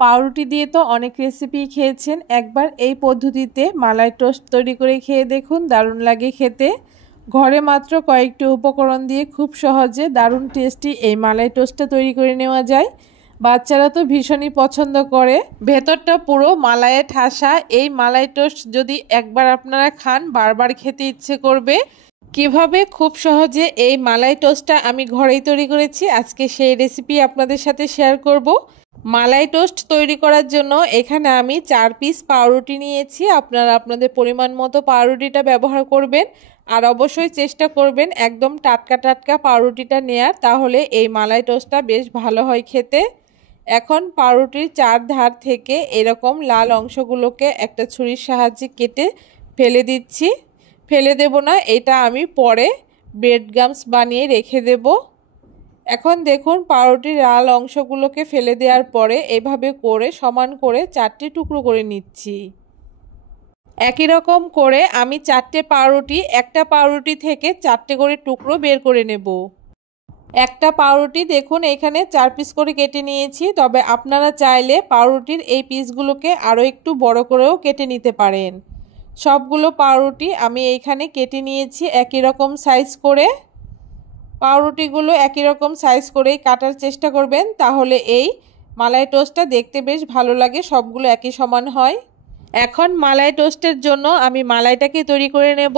পাউরুটি দিয়ে তো অনেক রেসিপি খেয়েছেন, একবার এই পদ্ধতিতে মালাই টোস্ট তৈরি করে খেয়ে দেখুন, দারুণ লাগে খেতে। ঘরে মাত্র কয়েকটি উপকরণ দিয়ে খুব সহজে দারুণ টেস্টি এই মালাই টোস্টটা তৈরি করে নেওয়া যায়। বাচ্চারা তো ভীষণই পছন্দ করে, ভেতরটা পুরো মালাইয়ে ঠাসা। এই মালাই টোস্ট যদি একবার আপনারা খান বারবার খেতে ইচ্ছে করবে। কিভাবে খুব সহজে এই মালাই টোস্টটা আমি ঘরেই তৈরি করেছি, আজকে সেই রেসিপি আপনাদের সাথে শেয়ার করব। মালাই টোস্ট তৈরি করার জন্য এখানে আমি 4 পিস পাউরুটি নিয়েছি। আপনারা আপনাদের পরিমাণ মতো পাউরুটিটা ব্যবহার করবেন, আর অবশ্যই চেষ্টা করবেন একদম টাটকা টাটকা পাউরুটিটা নেয়ার, তাহলে এই মালাই টোস্টটা বেশ ভালো হয় খেতে। এখন পাউরুটির 4 ধার থেকে এরকম লাল অংশগুলোকে একটা ছুরির সাহায্যে কেটে ফেলে দিচ্ছি। ফেলে দেব না, এটা আমি পরে ব্রেড গামস বানিয়ে রেখে দেব। এখন দেখুন পাউরুটির লাল অংশগুলোকে ফেলে দেওয়ার পরে এভাবে করে সমান করে 4টে টুকরো করে নিচ্ছি। একই রকম করে আমি 4টে পাউরুটি, একটা পাউরুটি থেকে 4টে করে টুকরো বের করে নেব। একটা পাউরুটি দেখুন এখানে 4 পিস করে কেটে নিয়েছি, তবে আপনারা চাইলে পাউরুটির এই পিসগুলোকে আরও একটু বড় করেও কেটে নিতে পারেন। সবগুলো পাউরুটি আমি এইখানে কেটে নিয়েছি একই রকম সাইজ করে। পাউরুটিগুলো একই রকম সাইজ করেই কাটার চেষ্টা করবেন, তাহলে এই মালাই টোস্টটা দেখতে বেশ ভালো লাগে, সবগুলো একই সমান হয়। এখন মালাই টোস্টের জন্য আমি মালাইটাকে তৈরি করে নেব।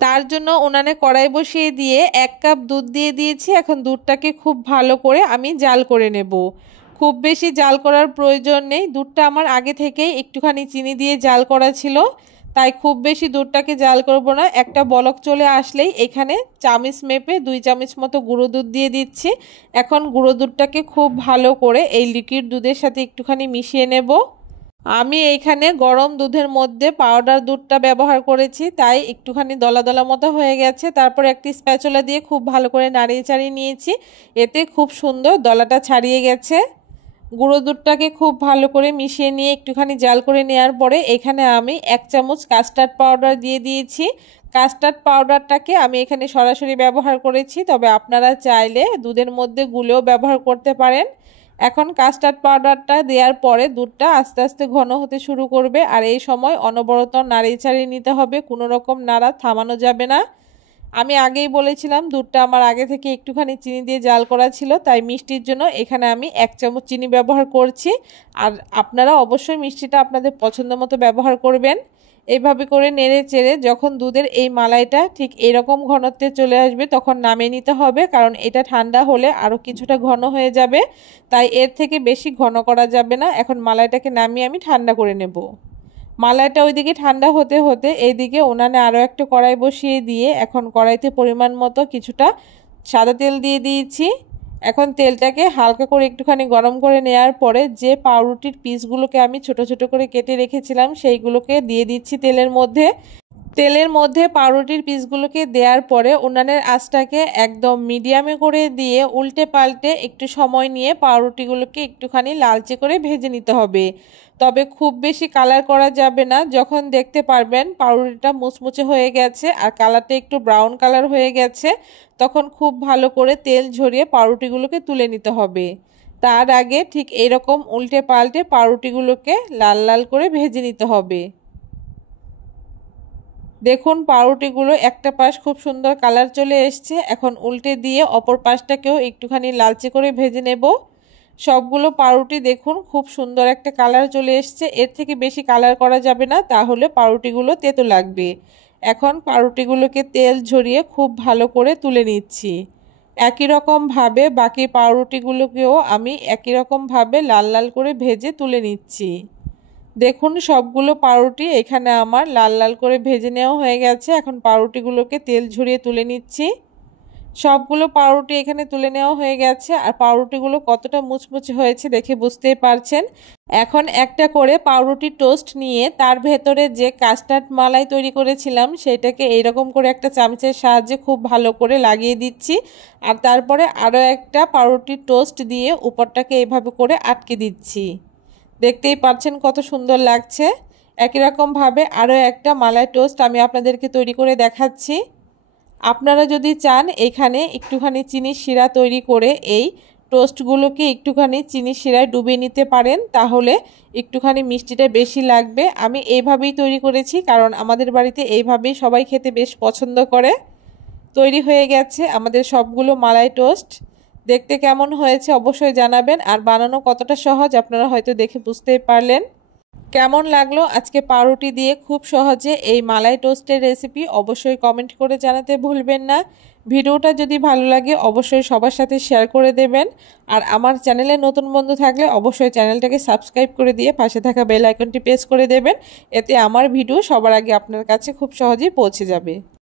তার জন্য উনানে কড়াই বসিয়ে দিয়ে 1 কাপ দুধ দিয়ে দিয়েছি। এখন দুধটাকে খুব ভালো করে আমি জাল করে নেব। খুব বেশি জাল করার প্রয়োজন নেই, দুধটা আমার আগে থেকেই একটুখানি চিনি দিয়ে জাল করা ছিল, তাই খুব বেশি দুধটাকে জাল করব না। একটা বলক চলে আসলেই এখানে চামচ মেপে 2 চামচ মতো গুঁড়ো দুধ দিয়ে দিচ্ছি। এখন গুঁড়ো দুধটাকে খুব ভালো করে এই লিকুইড দুধের সাথে একটুখানি মিশিয়ে নেব। আমি এইখানে গরম দুধের মধ্যে পাউডার দুধটা ব্যবহার করেছি, তাই একটুখানি দলা দলা মতো হয়ে গেছে। তারপর একটি স্প্যাচুলা দিয়ে খুব ভালো করে নাড়িয়ে চাড়িয়ে নিয়েছি, এতে খুব সুন্দর দলাটা ছাড়িয়ে গেছে। গুঁড়ো দুধটাকে খুব ভালো করে মিশিয়ে নিয়ে একটুখানি জাল করে নেওয়ার পরে এখানে আমি 1 চামচ কাস্টার্ড পাউডার দিয়ে দিয়েছি। কাস্টার্ড পাউডারটাকে আমি এখানে সরাসরি ব্যবহার করেছি, তবে আপনারা চাইলে দুধের মধ্যে গুলেও ব্যবহার করতে পারেন। এখন কাস্টার্ড পাউডারটা দেওয়ার পরে দুধটা আস্তে আস্তে ঘন হতে শুরু করবে, আর এই সময় অনবরত নাড়িয়ে চাড়িয়ে নিতে হবে, কোনো রকম নাড়া থামানো যাবে না। আমি আগেই বলেছিলাম দুধটা আমার আগে থেকে একটুখানি চিনি দিয়ে জাল করা ছিল, তাই মিষ্টির জন্য এখানে আমি 1 চামচ চিনি ব্যবহার করছি। আর আপনারা অবশ্যই মিষ্টিটা আপনাদের পছন্দ মতো ব্যবহার করবেন। এইভাবে করে নেড়ে চেড়ে যখন দুধের এই মালাইটা ঠিক এরকম ঘনত্বে চলে আসবে তখন নামিয়ে নিতে হবে, কারণ এটা ঠান্ডা হলে আরও কিছুটা ঘন হয়ে যাবে, তাই এর থেকে বেশি ঘন করা যাবে না। এখন মালাইটাকে নামিয়ে আমি ঠান্ডা করে নেব। মালাইটা ওইদিকে ঠান্ডা হতে হতে এইদিকে উনানে আরও একটা কড়াই বসিয়ে দিয়ে এখন কড়াইতে পরিমাণ মতো কিছুটা সাদা তেল দিয়ে দিয়েছি। এখন তেলটাকে হালকা করে একটুখানি গরম করে নেওয়ার পরে যে পাউরুটির পিসগুলোকে আমি ছোট ছোট করে কেটে রেখেছিলাম সেইগুলোকে দিয়ে দিচ্ছি তেলের মধ্যে। তেলের মধ্যে পাউরুটির পিসগুলোকে দেওয়ার পরে উনানের আঁচটাকে একদম মিডিয়ামে করে দিয়ে উল্টে পাল্টে একটু সময় নিয়ে পাউরুটিগুলোকে একটুখানি লালচে করে ভেজে নিতে হবে, তবে খুব বেশি কালার করা যাবে না। যখন দেখতে পারবেন পাউরুটিটা মুচমুচে হয়ে গেছে আর কালারটা একটু ব্রাউন কালার হয়ে গেছে, তখন খুব ভালো করে তেল ঝরিয়ে পাউরুটিগুলোকে তুলে নিতে হবে। তার আগে ঠিক এরকম উল্টে পাল্টে পাউরুটিগুলোকে লাল লাল করে ভেজে নিতে হবে। দেখুন পাউরুটিগুলো একটা পাশ খুব সুন্দর কালার চলে এসছে, এখন উল্টে দিয়ে অপর পাশটাকেও একটুখানি লালচে করে ভেজে নেব। সবগুলো পাউরুটি দেখুন খুব সুন্দর একটা কালার চলে এসছে, এর থেকে বেশি কালার করা যাবে না, তাহলে পাউরুটিগুলো তেতো লাগবে। এখন পাউরুটিগুলোকে তেল ঝরিয়ে খুব ভালো করে তুলে নিচ্ছি। একই রকমভাবে বাকি পাউরুটিগুলোকেও আমি একই রকমভাবে লাল লাল করে ভেজে তুলে নিচ্ছি। দেখুন সবগুলো পাউরুটি এখানে আমার লাল লাল করে ভেজে নেওয়া হয়ে গেছে। এখন পাউরুটিগুলোকে তেল ঝরিয়ে তুলে নিচ্ছি। সবগুলো পাউরুটি এখানে তুলে নেওয়া হয়ে গেছে, আর পাউরুটিগুলো কতটা মুচমুচে হয়েছে দেখে বুঝতেই পারছেন। এখন একটা করে পাউরুটি টোস্ট নিয়ে তার ভেতরে যে কাস্টার্ড মালাই তৈরি করেছিলাম সেটাকে এইরকম করে একটা চামচের সাহায্যে খুব ভালো করে লাগিয়ে দিচ্ছি, আর তারপরে আরও একটা পাউরুটি টোস্ট দিয়ে উপরটাকে এইভাবে করে আটকে দিচ্ছি। দেখতেই পাচ্ছেন কত সুন্দর লাগছে। একই রকমভাবে আরও একটা মালাই টোস্ট আমি আপনাদেরকে তৈরি করে দেখাচ্ছি। আপনারা যদি চান এখানে একটুখানি চিনির শিরা তৈরি করে এই টোস্টগুলোকে একটুখানি চিনি শিরায় ডুবিয়ে নিতে পারেন, তাহলে একটুখানি মিষ্টিটা বেশি লাগবে। আমি এইভাবেই তৈরি করেছি, কারণ আমাদের বাড়িতে এইভাবেই সবাই খেতে বেশ পছন্দ করে। তৈরি হয়ে গেছে আমাদের সবগুলো মালাই টোস্ট। দেখতে কেমন হয়েছে অবশ্যই জানাবেন, আর বানানো কতটা সহজ আপনারা হয়তো দেখে বুঝতেই পারলেন। কেমন লাগলো আজকে পাউরুটি দিয়ে খুব সহজে এই মালাই টোস্টের রেসিপি অবশ্যই কমেন্ট করে জানাতে ভুলবেন না। ভিডিওটা যদি ভালো লাগে অবশ্যই সবার সাথে শেয়ার করে দেবেন, আর আমার চ্যানেলে নতুন বন্ধু থাকলে অবশ্যই চ্যানেলটাকে সাবস্ক্রাইব করে দিয়ে পাশে থাকা বেল আইকনটি প্রেস করে দেবেন। এতে আমার ভিডিও সবার আগে আপনার কাছে খুব সহজেই পৌঁছে যাবে।